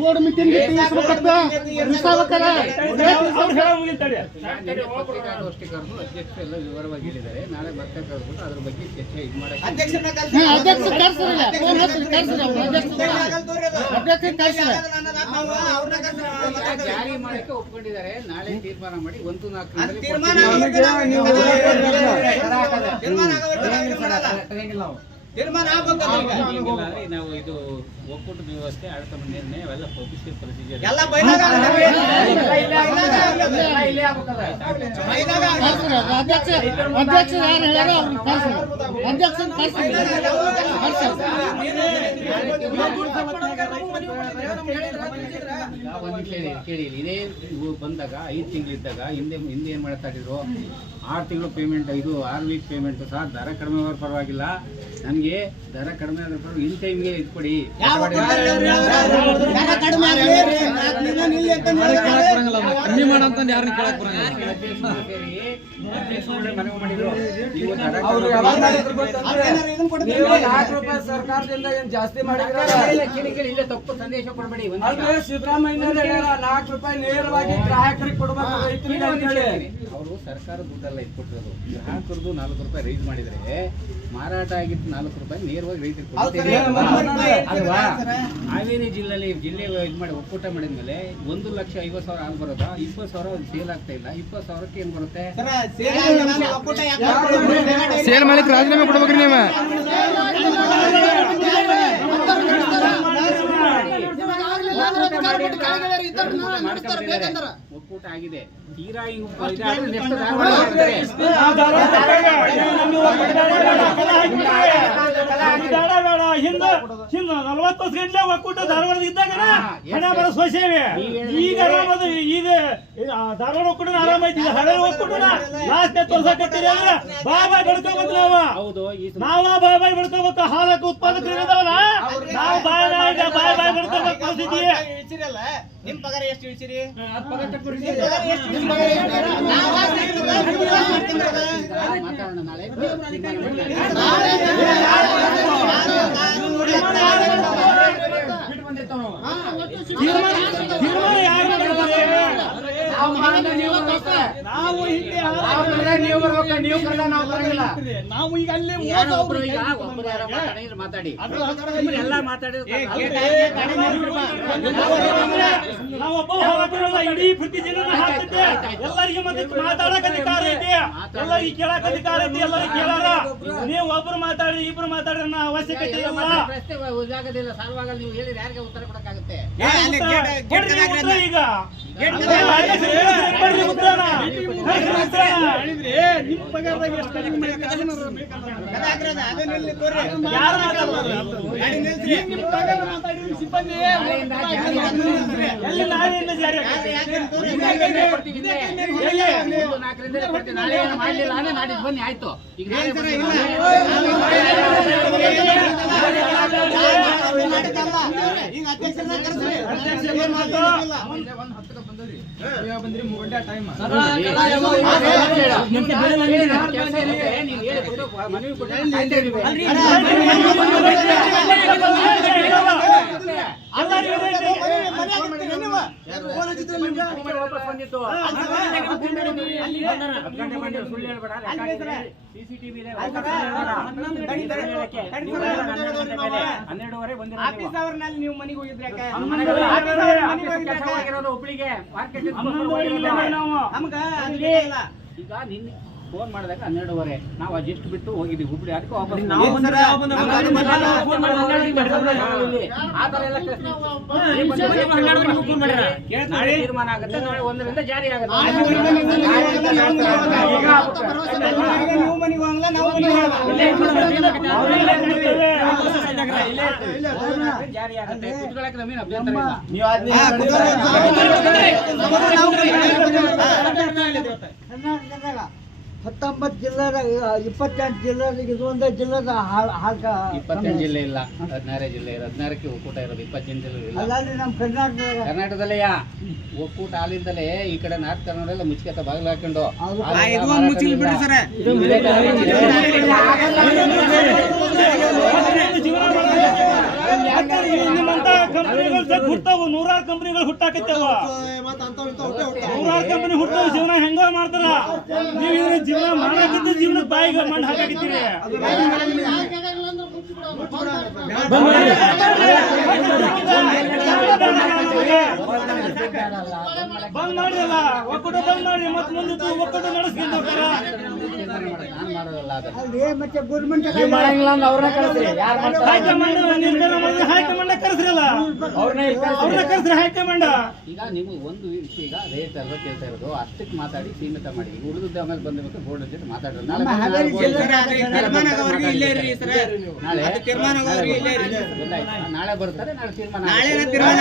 Board meeting ಅಧ್ಯಕ್ಷ ಎಲ್ಲ ವಿವರವಾಗಿ ಹೇಳಿದ್ದಾರೆ. ನಾಳೆ ಮತ್ತೆ ಕರೆದ್ಬಿಟ್ಟು ಅದ್ರ ಬಗ್ಗೆ ಚರ್ಚೆ ಇದು ಮಾಡಕ್ಕೆ ಜಾರಿ ಮಾಡಕ್ಕೆ ಒಪ್ಕೊಂಡಿದ್ದಾರೆ. ನಾಳೆ ತೀರ್ಮಾನ ಮಾಡಿ 1-4 ನಾವು ಇದು ಒಕ್ಕೂಟದ ವ್ಯವಸ್ಥೆ ಆಡಳಿತ ನಿರ್ಣಯ ಅವೆಲ್ಲ ಆಫೀಸಿಯಲ್ ಪ್ರೊಸೀಜರ್ ಕೇಳಿ. ಇದೇ ಬಂದಾಗ 5 ತಿಂಗಳಿದ್ದಾಗ ಹಿಂದೆ ಏನ್ ಮಾಡ್ತಾ ಇದ್ರು, 6 ತಿಂಗಳು ಪೇಮೆಂಟ್, ಇದು 6 ವೀಕ್ ಪೇಮೆಂಟ್. ಸರ್ ದರ ಕಡಿಮೆ ಆದ್ರೂ ಪರವಾಗಿಲ್ಲ, ನನಗೆ ದರ ಕಡಿಮೆ ಆದ್ರೂ ಪರವಾಗಿಲ್ಲ, ಇನ್ ಟೈಮ್ಗೆ ಇದು ಕೊಡಿ. ಸರ್ಕಾರದಿಂದ ಏನ್ ಜಾಸ್ತಿ ಮಾಡಿದ್ರೆ ಇಲ್ಲ, ತಪ್ಪು ಸಂದೇಶ ಕೊಡಬೇಡಿ. ಸಿದ್ದರಾಮಯ್ಯ 4 ರೂಪಾಯಿ ನೇರವಾಗಿ ಗ್ರಾಹಕರಿಗೆ ಕೊಡಬೇಕು, ರೈತರಿಗೆ ಅಂತ ಹೇಳಿ. ಅವರು ಸರ್ಕಾರ ದುಡ್ಡೆಲ್ಲ ಇಟ್ಕೊಟ್ಟಿರೋದು. ಗ್ರಾಹಕರದು 4 ರೂಪಾಯಿ ರೈಸ್ ಮಾಡಿದ್ರೆ ಮಾರಾಟ ಆಗಿದ್ದು 4 ರೂಪಾಯಿ ನೇರವಾಗಿ ರೈತರಿಗೆ ಅಲ್ವಾ? ಹಾವೇರಿ ಜಿಲ್ಲೆಯಲ್ಲಿ ಇದು ಮಾಡಿ ಒಕ್ಕೂಟ ಮಾಡಿದ್ಮೇಲೆ 1,50,000 ಹಾಲು ಬರೋದ, 20,000 ಸೇಲ್ ಆಗ್ತಾ ಇಲ್ಲ. 20,000ಕ್ಕೆ ಏನ್ ಬರುತ್ತೆ? ಸೇಲ್ ಮಾಲೀಕ ರಾಜೀನಾಮೆ ಕೊಡ್ಬೇಕ್ರಿ ನೀವು. ಒಕ್ಕೂಟ ಆಗಿದೆ. ತೀರಾ ಹಿಂದ 40 ವರ್ಷ ಗಂಟೆ ಒಕ್ಕೂಟ ಧಾರವಾಡದ ಇದ್ದಾಗ ಹಣ ಬರೋ ಸ್ವಸೇವೆ. ಈಗ ಈಗ ಧಾರವಾಡ ಒಕ್ಕೂಟ ಆರಾಮ ಐತಿ. ಹಳೆ ಒಕ್ಕೂಟ ಲಾಸ್ಟ್ ತೋರ್ಸಕತ್ತೀರಿ ಅಂದ್ರೆ ಬಾಯ್ ಬೆಳ್ಕೋಬೇಕು. ನಾವ ಬಾಯ್ ಬೆಳ್ಕೋಬೇಕು. ಹಾಲಕ್ಕೆ ಉತ್ಪಾದಕರು ಇರೋದವಲ್ಲ, ನಾವು ಬಾಯ್ ಬೆಳ್ಕೋಬೇಕು. ಪರಿಸ್ಥಿತಿ ನಿಮ್ ಪಗಾರ ಎಷ್ಟು ಇಳಿಸಿರಿ? ನಾವು ಈಗ ಅಲ್ಲಿ ಮಾತಾಡಿ ಎಲ್ಲ ಇಡೀ ಪ್ರತಿ ಜನ ಎಲ್ಲರಿಗೆ ಮಾತಾಡಕ್ ಅಧಿಕಾರ ಐತಿ, ಎಲ್ಲರಿಗೆ ಕೇಳಕ್ ಅಧಿಕಾರ ಐತಿ. ಎಲ್ಲರಿಗೆ ಕೇಳಾರ. ನೀವು ಒಬ್ರು ಮಾತಾಡಿ ಇಬ್ರು ಮಾತಾಡ್ರಿ ಅನ್ನೋ ಅವಶ್ಯಕತೆ ಇಲ್ಲ. ಪ್ರಶ್ನೆ ಉದಾಗದಿಲ್ಲ, ಸಾಲ್ವಾಗಲ್ಲ. ನೀವು ಹೇಳಿದ್ರೆ ಯಾರಿಗೆ ಉತ್ತರ ಕೊಡಕ್ಕಾಗುತ್ತೆ? ಈಗ ನಿಮ್ ಪಗಾರದಾಗ ಎಷ್ಟು ಸಿಬ್ಬಂದಿ ಬನ್ನಿ ಆಯ್ತು. ಈಗ ಬಂದ್ರಿ ಮುಗಂಡ ಟೈಮ್ ನೀವು ಮನೆಗೆ ಹೋಗಿದ್ರೆ ಒಬ್ಬಳಿಗೆ ಈಗ ನಿನ್ನೆ ಫೋನ್ ಮಾಡಿದಾಗ 12:30 ನಾವು ಅಡ್ಜಸ್ಟ್ ಬಿಟ್ಟು ಹೋಗಿದ್ವಿ ಹುಬ್ಳಿ. ಅದಕ್ಕೆ ವಾಪಸ್ ತೀರ್ಮಾನ ಆಗುತ್ತೆ. ನಾಳೆ 1ರಿಂದ ಜಾರಿ ಆಗುತ್ತೆ. ಜಾರಿ ಆಗುತ್ತೆ. ಕುತ್ಕೊಳ್ಳಕ್ಕೆ ನಮಗೇನು ಅಭ್ಯಂತರ ಇಲ್ಲ. 19 ಜಿಲ್ಲೆದಾಗ 28 ಜಿಲ್ಲೆದಾಗ ಇದು ಒಂದೇ ಜಿಲ್ಲೆದ ಹಾಲ್ಕ 28 ಜಿಲ್ಲೆ ಇಲ್ಲ, 16 ಜಿಲ್ಲೆ ಇರೋದು, 16ಕ್ಕೆ ಒಕ್ಕೂಟ ಇರೋದು, 28 ಜಿಲ್ಲೆ ಇಲ್ಲ. ಅಲ್ಲಲ್ಲಿ ನಮ್ಮ ಕರ್ನಾಟಕದಾಗ ಕರ್ನಾಟಕದಲ್ಲೇ ಒಕ್ಕೂಟ ಹಾಲಿಂದಲೇ ಈ ಕಡೆ ನಾರ್ತ್ ಕರ್ನಾಟಕ ಮುಚ್ಚಿಗೆ ಬಾಗಿಲು ಹಾಕೊಂಡು ಹೌದು. ಜೀವನ ಮಾಡ್ತಾರೆ. ಯಾಕಂದ್ರೆ ನಿಮ್ಮಂತ ಕಂಪನಿಗಳು ಹುಟ್ಟಾವು, ನೂರಾರು ಕಂಪನಿಗಳು ಹುಟ್ಟಾಕತ್ತವ, ನೂರಾರು ಕಂಪನಿ ಹುಟ್ಟಾವ, ಜೀವನ ಹೆಂಗ ಮಾಡ್ತಾರ. ನೀವು ಇದ್ರ ಜೀವನ ಮಾಡಾಕಿದ್ದು ಜೀವನಕ್ಕೆ ಬಾಯಿಗೆ ಮಣ್ಣು ಹಾಕಾಕಿದ್ದೀರಿ. ಬಂದ್ ಮಾಡ್ರಲ್ಲ, ಒಕ್ಕೂಟ ಬಂದ್ ಮಾಡ್ರಿ, ಮತ್ ಮುಂದೆ ಒಕ್ಕೂಟ ನಡೆಸ್ಕೊಂಡು ಹೋಗ್ತಾರ. ನಾನು ಮಾಡೋದಲ್ಲ ಅದು. ಅಲ್ಲಿ ಮತ್ತೆ ಗೌರ್ಮೆಂಟ್ ಹೈಕಮಾಂಡ್ ನಿರ್ಧಾರ ಮಾಡಿದ್ರೆ ಹೈಕಮಾಂಡ್ ಕರೆಸ್ರಲ್ಲ, ಅವ್ರನ್ನ ಕರೆಸ್ರಿ ಹೈಕಮಾಂಡ್. ಈಗ ನೀವು ಒಂದು ವಿಷಯ, ಈಗ ರೇಟ್ ಅಲ್ವಾ ಕೇಳ್ತಾ ಇರೋದು, ಅಷ್ಟಕ್ಕೆ ಮಾತಾಡಿ ಸೀಮಿತ ಮಾಡಿ. ಉಳಿದ ಆಮೇಲೆ ಬಂದಿರ್ಬೇಕು ಬೋರ್ಡ್ ಜೊತೆ ಮಾತಾಡ್ರಿ. ನಾಳೆ ನಾಳೆ ಬರ್ತಾರೆ, ನಾಳೆ ತೀರ್ಮಾನ